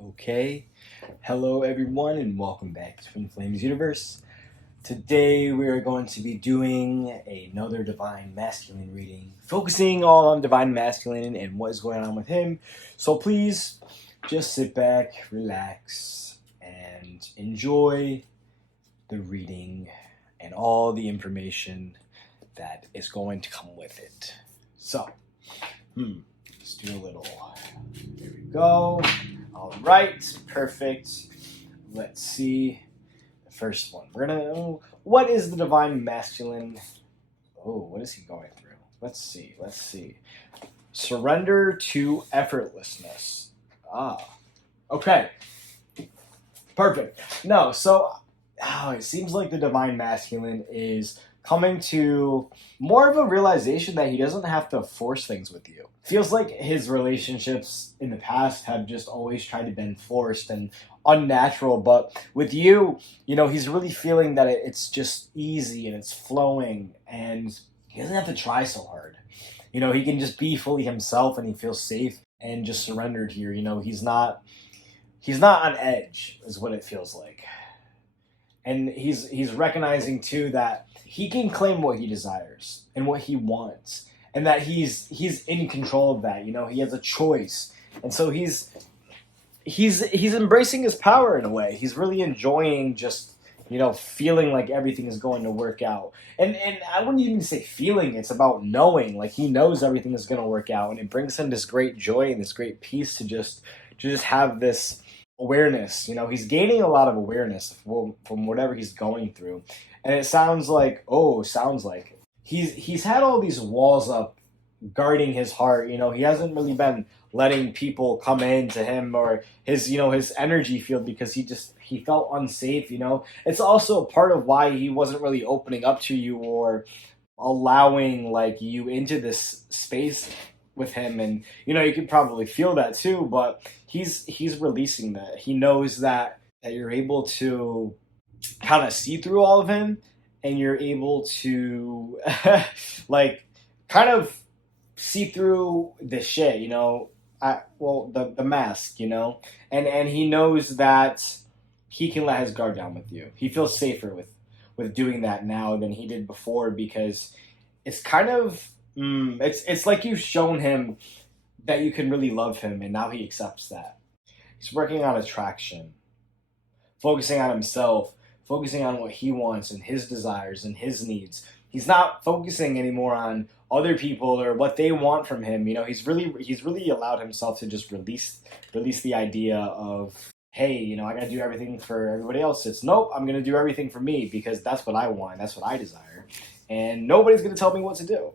Okay, hello everyone and welcome back to Twin Flames Universe. Today we are going to be doing another Divine Masculine reading, focusing all on Divine Masculine and what is going on with him. So please just sit back, relax, and enjoy the reading and all the information that is going to come with it. So, let's do a little. There we go. All right, perfect. Let's see the first one. What is the Divine Masculine? Oh, what is he going through? Let's see. Surrender to effortlessness. Okay. Perfect. No, so it seems like the Divine Masculine is coming to more of a realization that he doesn't have to force things with you. Feels like his relationships in the past have just always tried to been forced and unnatural, but with you, he's really feeling that it's just easy and it's flowing and he doesn't have to try so hard. He can just be fully himself and he feels safe and just surrendered here. He's not on edge is what it feels like. And he's recognizing too that he can claim what he desires and what he wants, and that he's in control of that. He has a choice, and so he's embracing his power in a way. He's really enjoying just feeling like everything is going to work out. And I wouldn't even say feeling; it's about knowing. Like he knows everything is going to work out, and it brings him this great joy and this great peace to just have this awareness. He's gaining a lot of awareness from whatever he's going through, and it sounds like he's had all these walls up guarding his heart. He hasn't really been letting people come into him or his energy field because he felt unsafe. It's also part of why he wasn't really opening up to you or allowing you into this space with him. And you can probably feel that too, but he's releasing that. He knows that you're able to kind of see through all of him, and you're able to kind of see through the shit, the mask, and he knows that he can let his guard down with you. He feels safer with doing that now than he did before, because it's kind of it's like you've shown him that you can really love him, and now he accepts that. He's working on attraction, focusing on himself, focusing on what he wants and his desires and his needs. He's not focusing anymore on other people or what they want from him. He's really allowed himself to just release the idea of, hey, I gotta do everything for everybody else. It's nope, I'm gonna do everything for me because that's what I want, that's what I desire, and nobody's gonna tell me what to do.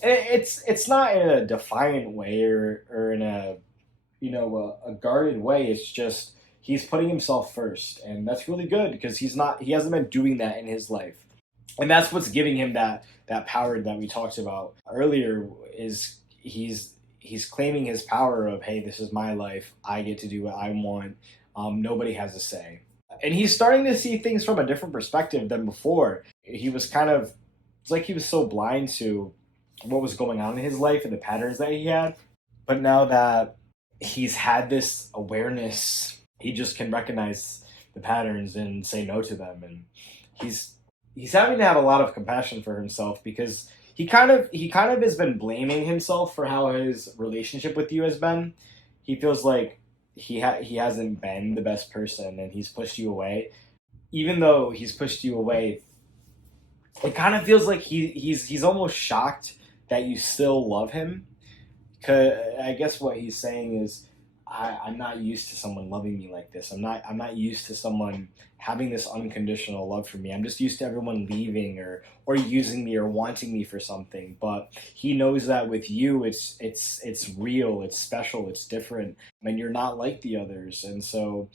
And it's not in a defiant way or in a a guarded way. It's just he's putting himself first, and that's really good because he hasn't been doing that in his life, and that's what's giving him that power that we talked about earlier. Is he's claiming his power of, hey, this is my life, I get to do what I want, nobody has a say, and he's starting to see things from a different perspective than before. He was it's like he was so blind to what was going on in his life and the patterns that he had, but now that he's had this awareness, he just can recognize the patterns and say no to them. And he's having to have a lot of compassion for himself, because he kind of has been blaming himself for how his relationship with you has been. He feels like he hasn't been the best person, and he's pushed you away. Even though he's pushed you away, it kind of feels like he's almost shocked that you still love him. Cause I guess what he's saying is, I'm not used to someone loving me like this. I'm not used to someone having this unconditional love for me. I'm just used to everyone leaving or using me or wanting me for something. But he knows that with you, it's real, it's special, it's different, and you're not like the others. And so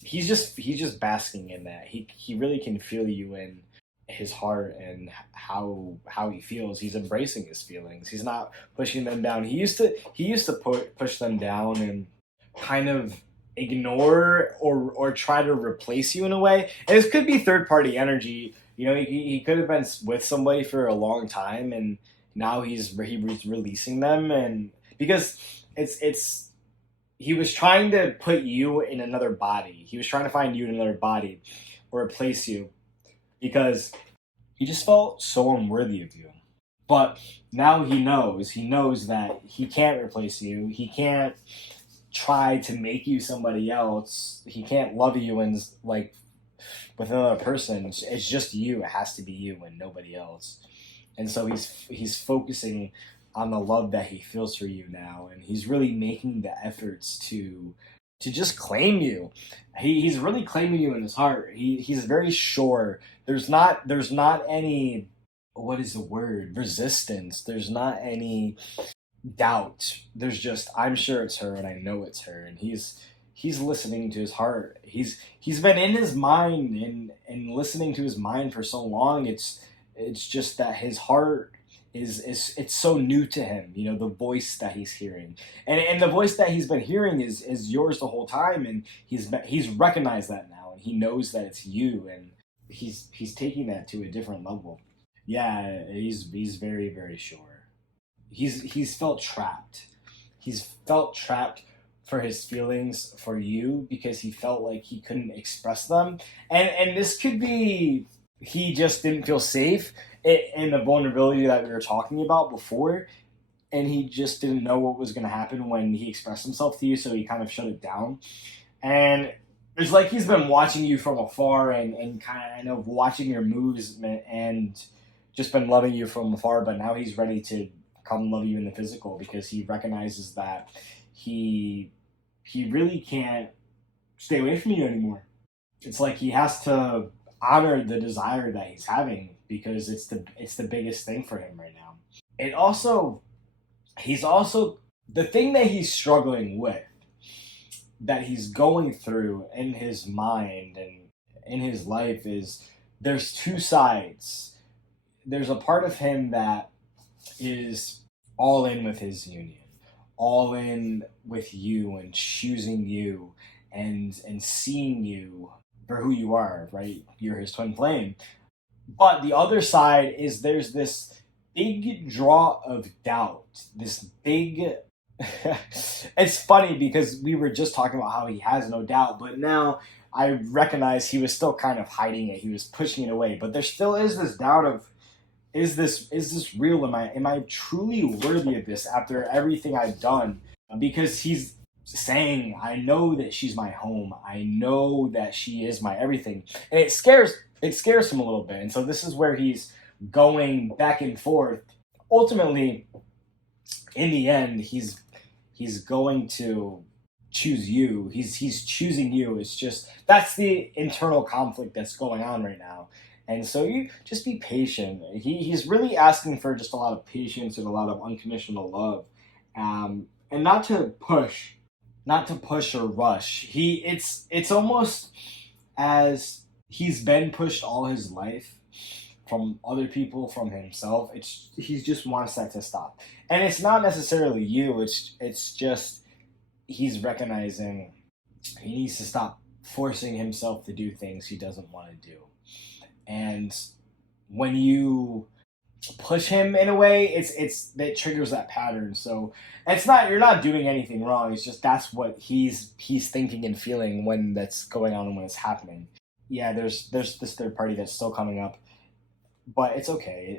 he's just basking in that. He really can feel you in his heart and how he feels. He's embracing his feelings. He's not pushing them down. He used to push them down and kind of ignore or try to replace you in a way. And this could be third party energy. He could have been with somebody for a long time, and now he's releasing them, and because it's he was trying to put you in another body. He was trying to find you in another body or replace you because he just felt so unworthy of you. But now he knows. He knows that he can't replace you. He can't try to make you somebody else. He can't love you and like with another person. It's just you. It has to be you and nobody else. And so he's focusing on the love that he feels for you now, and he's really making the efforts to just claim you. He's really claiming you in his heart. He's very sure. There's not any, what is the word, resistance. There's not any doubt. There's just, I'm sure it's her and I know it's her, and he's listening to his heart. He's been in his mind and listening to his mind for so long. It's just that his heart is it's so new to him, the voice that he's hearing. And the voice that he's been hearing is yours the whole time, and he's recognized that now, and he knows that it's you, and he's taking that to a different level. Yeah, he's very, very sure. He's felt trapped. He's felt trapped for his feelings for you because he felt like he couldn't express them. And this could be he just didn't feel safe in the vulnerability that we were talking about before, and he just didn't know what was going to happen when he expressed himself to you, so he kind of shut it down. And it's like he's been watching you from afar and kind of watching your moves and just been loving you from afar, but now he's ready to come love you in the physical because he recognizes that he really can't stay away from you anymore. It's like he has to honor the desire that he's having because it's the biggest thing for him right now. It also he's also the thing that he's struggling with, that he's going through in his mind and in his life, is there's two sides. There's a part of him that is all in with his union, all in with you and choosing you and seeing you for who you are, right? You're his twin flame. But the other side is there's this big draw of doubt, this big it's funny because we were just talking about how he has no doubt, but now I recognize he was still kind of hiding it. He was pushing it away, but there still is this doubt of, is this real? Am I truly worthy of this after everything I've done? Because he's saying, I know that she's my home. I know that she is my everything. And it scares him a little bit. And so this is where he's going back and forth. Ultimately, in the end, he's going to choose you. He's choosing you. It's just, that's the internal conflict that's going on right now. And so you just be patient. He's really asking for just a lot of patience and a lot of unconditional love, and not to push or rush. It's almost as he's been pushed all his life from other people, from himself. He just wants that to stop, and it's not necessarily you. It's just he's recognizing he needs to stop forcing himself to do things he doesn't want to do. And when you push him in a way, it triggers that pattern. So you're not doing anything wrong. It's just that's what he's thinking and feeling when that's going on and when it's happening. Yeah, there's this third party that's still coming up, but it's okay.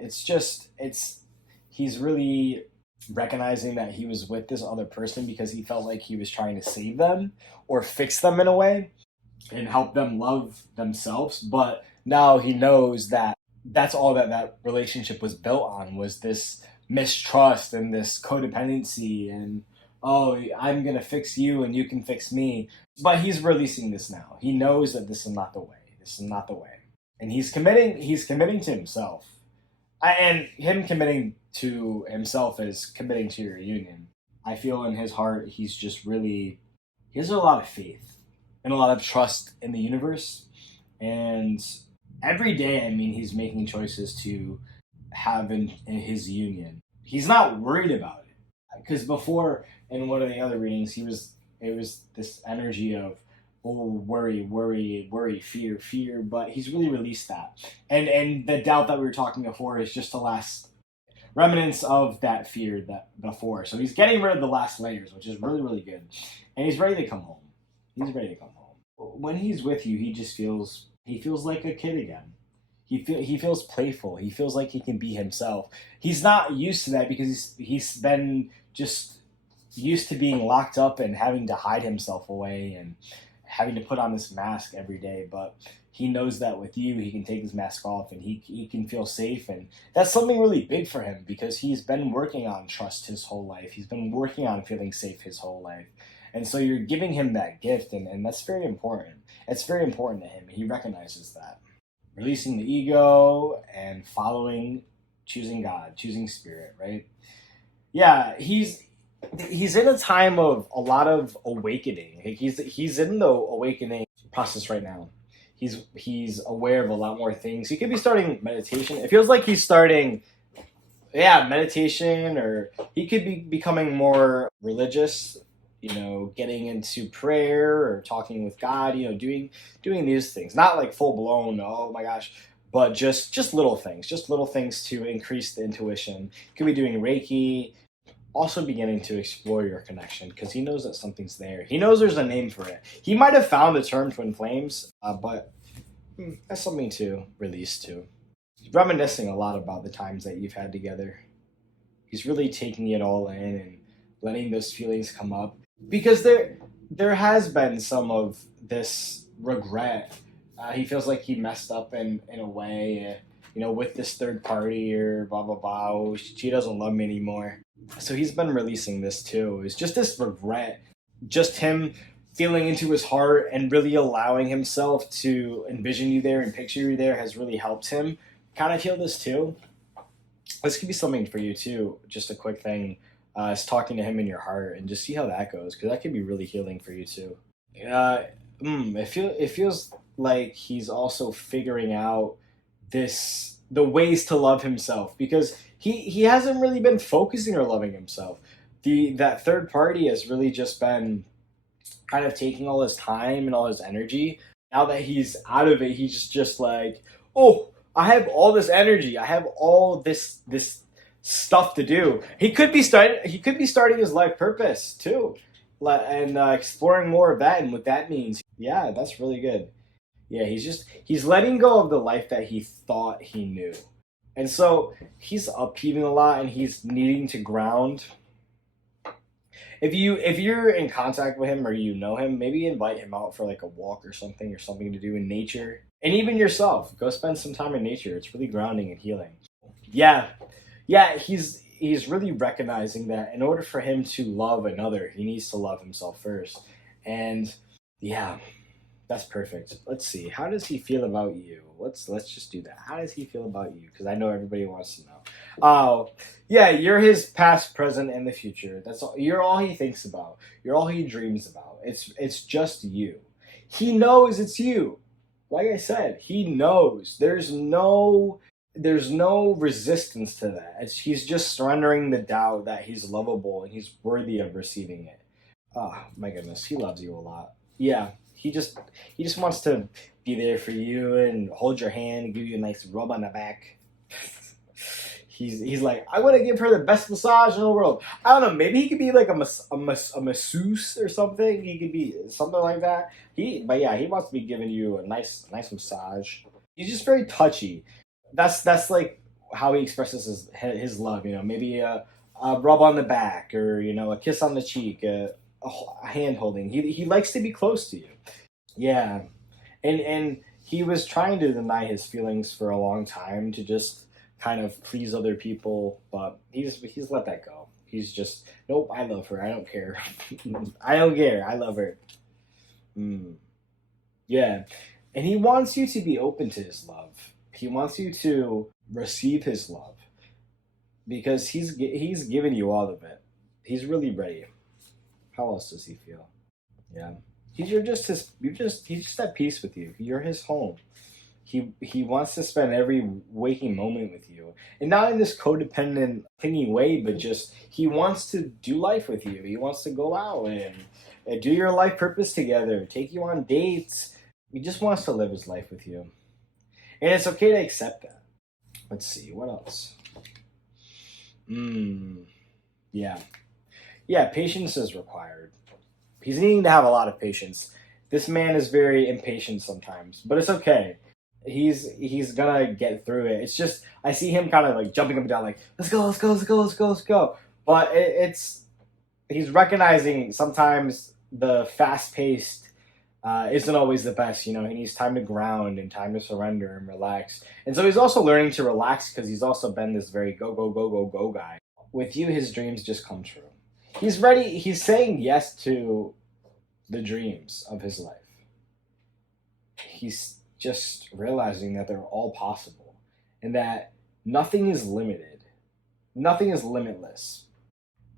He's really recognizing that he was with this other person because he felt like he was trying to save them or fix them in a way and help them love themselves. But now he knows that that's all that relationship was built on, was this mistrust and this codependency and, oh, I'm going to fix you and you can fix me. But he's releasing this now. He knows that this is not the way. This is not the way. And he's committing to himself. And him committing to himself is committing to your union. I feel in his heart, he has a lot of faith and a lot of trust in the universe. And every day, he's making choices to have in his union. He's not worried about it. Because before, in one of the other readings, it was this energy of, oh, worry, fear, but he's really released that. And the doubt that we were talking before is just to last remnants of that fear that before. So he's getting rid of the last layers, which is really, really good. And he's ready to come home. He's ready to come home. When he's with you, he feels like a kid again. He feels playful. He feels like he can be himself. He's not used to that because he's been just used to being locked up and having to hide himself away and having to put on this mask every day. But he knows that with you, he can take his mask off and he can feel safe. And that's something really big for him because he's been working on trust his whole life. He's been working on feeling safe his whole life. And so you're giving him that gift, and that's very important. It's very important to him. He recognizes that. Releasing the ego and choosing God, choosing spirit, right? Yeah, he's in a time of a lot of awakening. He's in the awakening process right now. He's aware of a lot more things. He could be starting meditation. It feels like he's starting, meditation, or he could be becoming more religious. Getting into prayer or talking with God. Doing these things. Not like full blown. Oh my gosh. But just little things to increase the intuition. Could be doing Reiki. Also beginning to explore your connection because he knows that something's there. He knows there's a name for it. He might have found the term twin flames, but that's something to release too. He's reminiscing a lot about the times that you've had together. He's really taking it all in and letting those feelings come up because there has been some of this regret. He feels like he messed up in a way, with this third party or blah, blah, blah. Oh, she doesn't love me anymore. So he's been releasing this too. It's just this regret, just him feeling into his heart and really allowing himself to envision you there and picture you there has really helped him kind of heal this too. This could be something for you too. Just a quick thing is talking to him in your heart and just see how that goes because that could be really healing for you too. It feels like he's also figuring out the ways to love himself because he hasn't really been focusing or loving himself. That third party has really just been kind of taking all his time and all his energy. Now that he's out of it, he's just like, oh, I have all this energy. I have all this stuff to do. He could be starting his life purpose too, and exploring more of that and what that means. Yeah, that's really good. Yeah, he's letting go of the life that he thought he knew. And so he's upheaving a lot and he's needing to ground. If you're in contact with him or you know him, maybe invite him out for like a walk or something to do in nature. And even yourself, go spend some time in nature. It's really grounding and healing. Yeah. Yeah, he's really recognizing that in order for him to love another, he needs to love himself first. And yeah, that's perfect. Let's see. How does he feel about you? Let's just do that. How does he feel about you? Because I know everybody wants to know. Oh, yeah, you're his past, present, and the future. That's all. You're all he thinks about. You're all he dreams about. It's just you. He knows it's you. Like I said, he knows. There's no resistance to that. He's just surrendering the doubt that he's lovable and he's worthy of receiving it. Oh my goodness, he loves you a lot. Yeah, he just wants to be there for you and hold your hand and give you a nice rub on the back. He's like, I want to give her the best massage in the world. I don't know, maybe he could be like a masseuse or something. He could be something like that. He wants to be giving you a nice massage. He's just very touchy. That's like how he expresses his love. Maybe a rub on the back or a kiss on the cheek, a hand holding. He likes to be close to you. Yeah, and he was trying to deny his feelings for a long time to just kind of please other people, but he's let that go. He's just, nope, I love her. I don't care. I don't care. I love her. Yeah, and he wants you to be open to his love. He wants you to receive his love because he's given you all of it. He's really ready. How else does he feel? Yeah. He's just at peace with you. You're his home. He wants to spend every waking moment with you. And not in this codependent, clingy way, but just he wants to do life with you. He wants to go out and do your life purpose together, take you on dates. He just wants to live his life with you. And it's okay to accept that. Let's see, what else? Yeah. Yeah, patience is required. He's needing to have a lot of patience. This man is very impatient sometimes, but it's okay. He's gonna get through it. It's just I see him kind of like jumping up and down, like let's go, let's go, let's go, let's go, let's go. But it's he's recognizing sometimes the fast paced isn't always the best. You know, he needs time to ground and time to surrender and relax. And so he's also learning to relax because he's also been this very go go go go go guy. With you, his dreams just come true. He's ready. He's saying yes to the dreams of his life. He's just realizing that they're all possible and that nothing is limited. Nothing is limitless.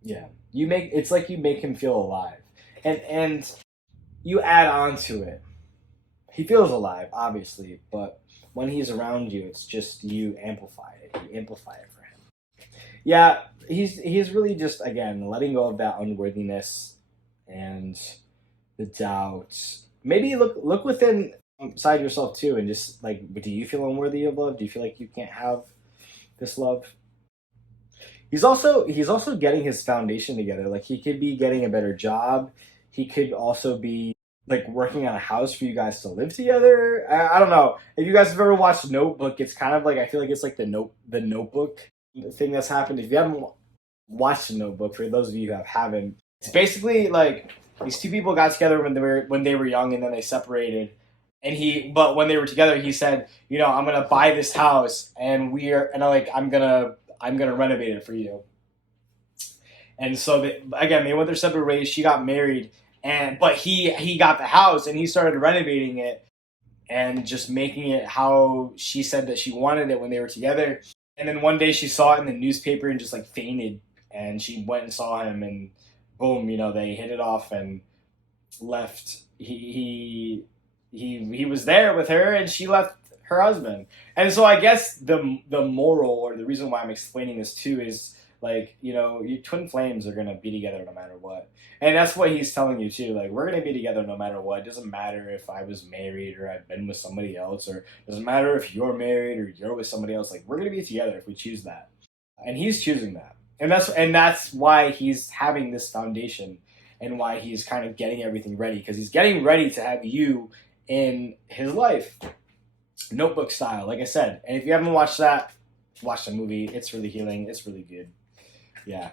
Yeah. It's like you make him feel alive. And you add on to it. He feels alive, obviously, but when he's around you, it's just you amplify it. You amplify it for him. Yeah, he's really just again letting go of that unworthiness and the doubts. Maybe look within inside yourself too, and just like, do you feel unworthy of love? Do you feel like you can't have this love? He's also getting his foundation together. Like he could be getting a better job. He could also be like working on a house for you guys to live together. I don't know if you guys have ever watched Notebook. It's kind of like I feel like it's like the Notebook thing that's happened. If you haven't watched the Notebook, for those of you who haven't, it's basically like these two people got together when they were young and then they separated. But when they were together, he said, you know, I'm gonna buy this house I'm gonna renovate it for you. And so they went their separate ways. She got married, but he got the house and he started renovating it and just making it how she said that she wanted it when they were together. And then one day she saw it in the newspaper and just like fainted. And she went and saw him, and boom, you know, they hit it off and left. He was there with her, and she left her husband. And so I guess the moral, or the reason why I'm explaining this too, is like, you know, your twin flames are gonna be together no matter what. And that's what he's telling you too. Like, we're gonna be together no matter what. It doesn't matter if I was married or I've been with somebody else, or it doesn't matter if you're married or you're with somebody else. Like, we're gonna be together if we choose that. And he's choosing that. And that's why he's having this foundation and why he's kind of getting everything ready, because he's getting ready to have you in his life. Notebook style, like I said. And if you haven't watched that, watch the movie. It's really healing. It's really good. Yeah.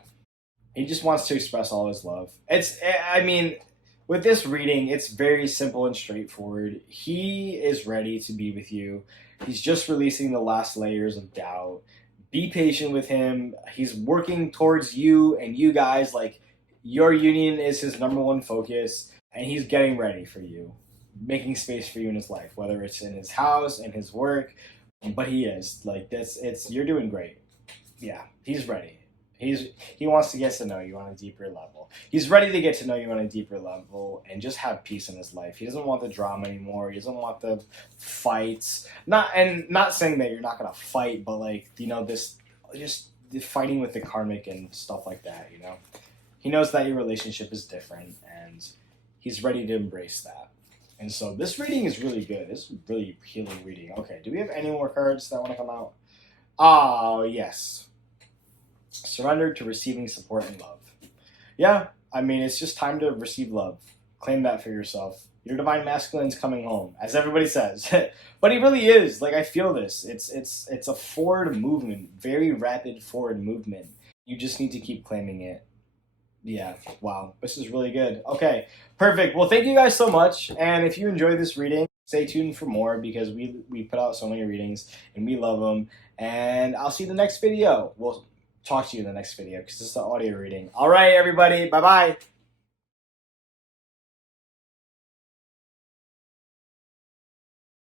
He just wants to express all his love. With this reading, it's very simple and straightforward. He is ready to be with you. He's just releasing the last layers of doubt. Be patient with him. He's working towards you and you guys. Like, your union is his number one focus, and he's getting ready for you, making space for you in his life, whether it's in his house, in his work. But he is like this. You're doing great. Yeah, he's ready. He wants to get to know you on a deeper level. He's ready to get to know you on a deeper level and just have peace in his life. He doesn't want the drama anymore. He doesn't want the fights. Not saying that you're not gonna fight, but like, you know, this just the fighting with the karmic and stuff like that. You know, he knows that your relationship is different, and he's ready to embrace that. And so this reading is really good. It's really healing reading. Okay, do we have any more cards that want to come out? Oh, yes. Surrender to receiving support and love. Yeah, it's just time to receive love. Claim that for yourself. Your divine masculine's coming home, as everybody says. But he really is. Like, I feel this. It's a forward movement, very rapid forward movement. You just need to keep claiming it. Yeah, wow, this is really good. Okay, perfect. Well, thank you guys so much. And if you enjoyed this reading, stay tuned for more, because we put out so many readings and we love them. And I'll see you in the next video. We'll talk to you in the next video because this is the audio reading. All right, everybody. Bye-bye.